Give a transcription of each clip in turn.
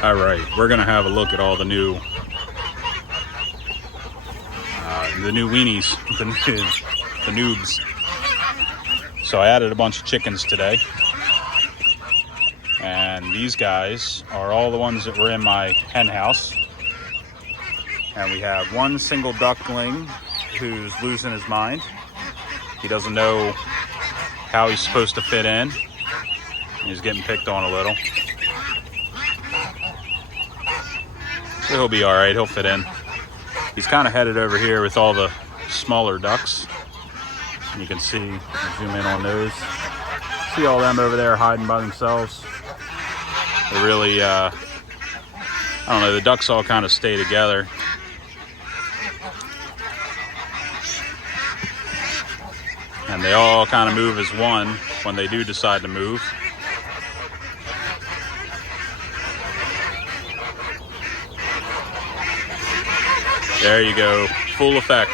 All right, we're gonna have a look at all the new weenies, the noobs. So I added a bunch of chickens today, and these guys are all the ones that were in my hen house. And we have one single duckling who's losing his mind. He doesn't know how he's supposed to fit in. He's getting picked on a little. So he'll be all right, he'll fit in. He's kind of headed over here with all the smaller ducks. And you can see, zoom in on those. See all them over there hiding by themselves. They really, I don't know, the ducks all kind of stay together. And they all kind of move as one when they do decide to move. There you go, full effect.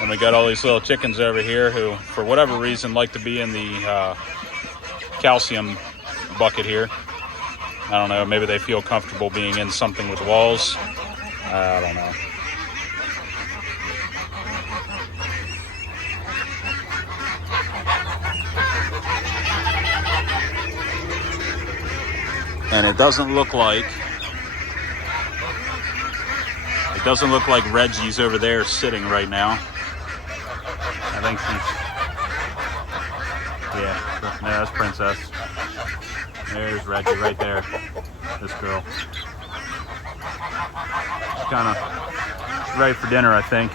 And we got all these little chickens over here who, for whatever reason, like to be in the calcium bucket here. I don't know, maybe they feel comfortable being in something with walls. I don't know. And it doesn't look like Reggie's over there sitting right now. I think she's, yeah, that's Princess. There's Reggie right there, this girl. She's kind of ready for dinner, I think.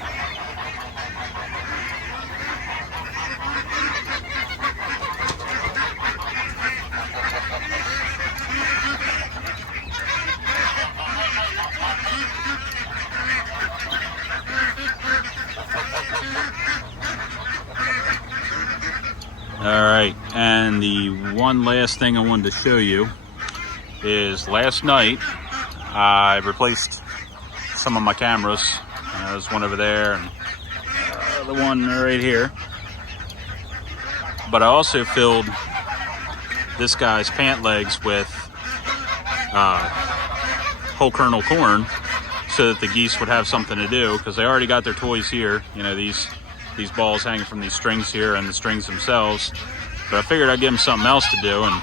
All right, and the one last thing I wanted to show you is last night I replaced some of my cameras. There's one over there and the one right here. But I also filled this guy's pant legs with whole kernel corn so that the geese would have something to do, because they already got their toys here. You know, these balls hanging from these strings here and the strings themselves. But I figured I'd give him something else to do, and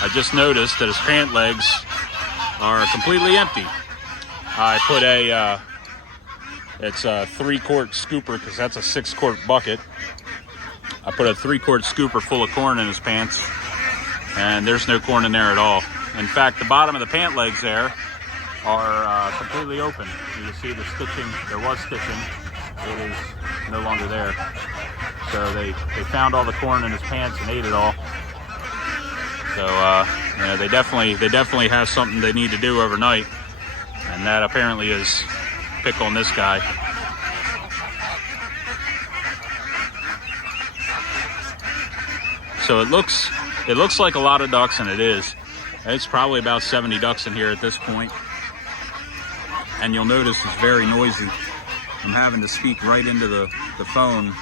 I just noticed that his pant legs are completely empty. I put it's a 3-quart scooper, because that's a 6-quart bucket. I put a 3-quart scooper full of corn in his pants, and there's no corn in there at all. In fact, the bottom of the pant legs there are completely open. You can see the stitching. There was stitching. It is no longer there. So they found all the corn in his pants and ate it all. So you know, they definitely have something they need to do overnight, and that apparently is pick on this guy. So it looks like a lot of ducks, and it is. It's probably about 70 ducks in here at this point. And you'll notice it's very noisy. I'm having to speak right into the phone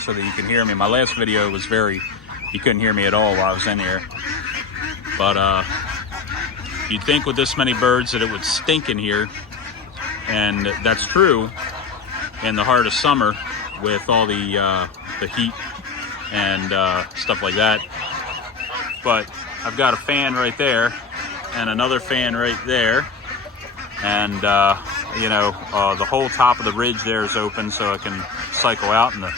so that you can hear me. My last video was you couldn't hear me at all while I was in here. But you'd think with this many birds that it would stink in here. And that's true in the heart of summer with all the heat and stuff like that. But I've got a fan right there and another fan right there. And you know, the whole top of the ridge there is open, so I can cycle out, and the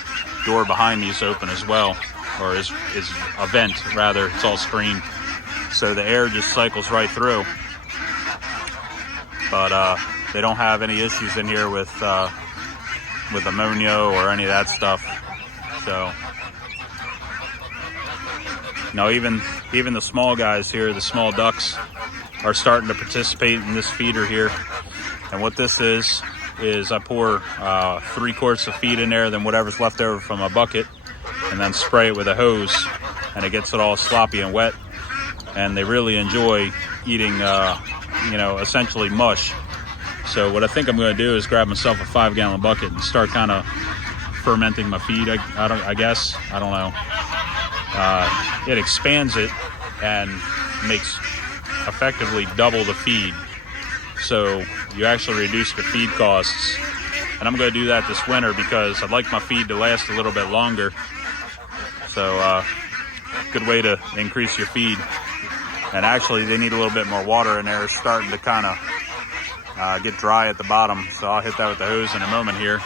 door behind me is open as well, or is a vent rather. It's all screened, so the air just cycles right through. But they don't have any issues in here with ammonia or any of that stuff. So now even the small guys here, the small ducks, are starting to participate in this feeder here. And what this is I pour 3 quarts of feed in there, then whatever's left over from a bucket, and then spray it with a hose, and it gets it all sloppy and wet. And they really enjoy eating, you know, essentially mush. So what I think I'm going to do is grab myself a 5-gallon bucket and start kind of fermenting my feed. I guess. I don't know. it expands it and makes effectively double the feed. So you actually reduce your feed costs. And I'm going to do that this winter because I'd like my feed to last a little bit longer. So good way to increase your feed. And actually they need a little bit more water in there. It's starting to kind of get dry at the bottom. So I'll hit that with the hose in a moment here.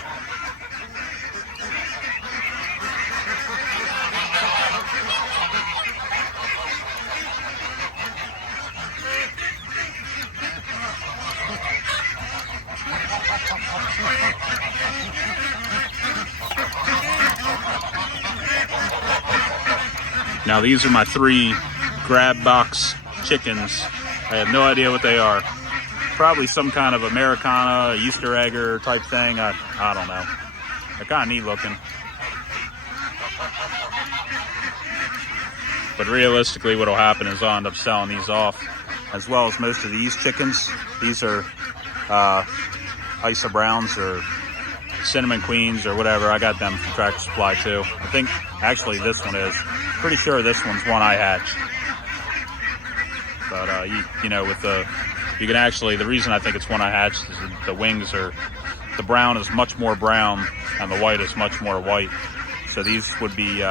Now these are my 3 grab box chickens. I have no idea what they are. Probably some kind of Americana, Easter egger type thing. I don't know. They're kind of neat looking. But realistically what will happen is I'll end up selling these off, as well as most of these chickens. These are Isa Browns or Cinnamon Queens or whatever. I got them from Tractor Supply too. I think actually this one is. Pretty sure this one's one I hatched. But you know, with you can actually, the reason I think it's one I hatched is the wings are, the brown is much more brown and the white is much more white. So these would be,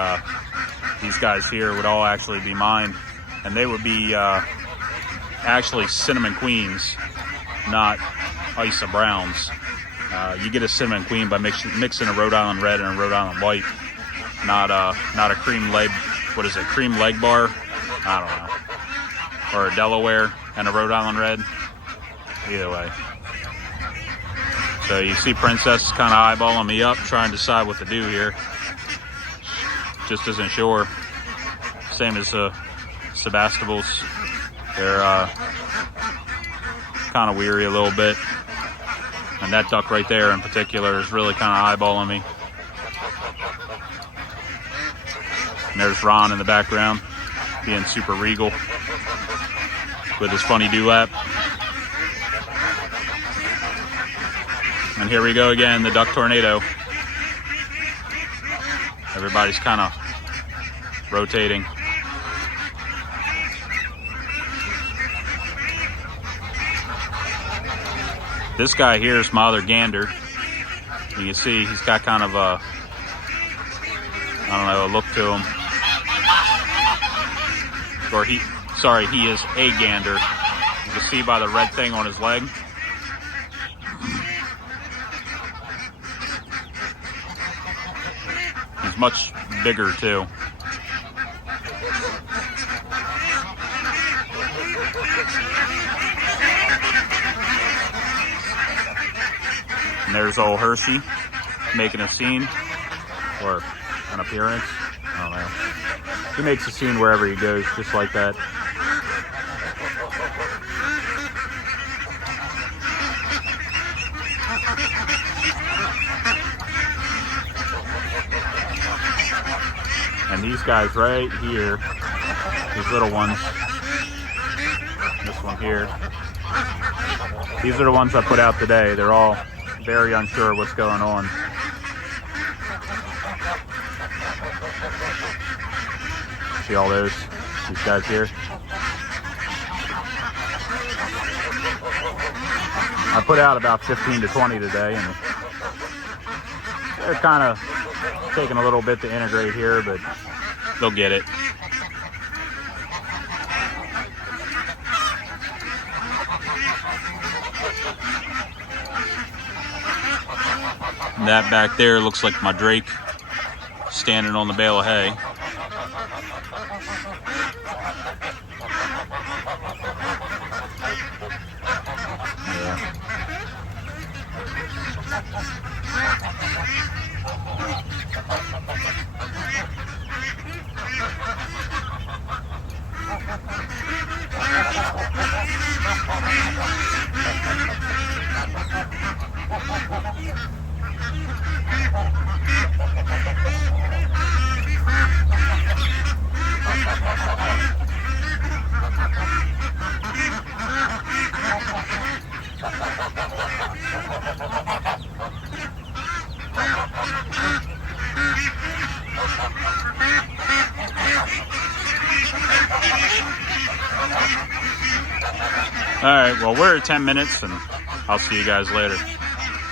these guys here would all actually be mine, and they would be actually Cinnamon Queens, not Isa Browns. You get a Cinnamon Queen by mixing a Rhode Island Red and a Rhode Island White, not a cream leg, what is it, cream leg bar? I don't know. Or a Delaware and a Rhode Island Red. Either way. So you see Princess kind of eyeballing me up, trying to decide what to do here. Just isn't sure. Same as Sebastibles. They're kind of weary a little bit. And that duck right there in particular is really kind of eyeballing me. And there's Ron in the background, being super regal with his funny dewlap. And here we go again, the duck tornado. Everybody's kind of rotating. This guy here is my other gander. You can see he's got kind of a, I don't know, a look to him. Or he is a gander. You can see by the red thing on his leg. He's much bigger too. And there's old Hershey making a scene, or an appearance. I don't know. He makes a scene wherever he goes, just like that. And these guys right here, these little ones, this one here, these are the ones I put out today. They're all very unsure what's going on. See all these guys here? I put out about 15 to 20 today, and they're kind of taking a little bit to integrate here, but they'll get it. And that back there looks like my Drake standing on the bale of hay. All right, well, we're at 10 minutes, and I'll see you guys later.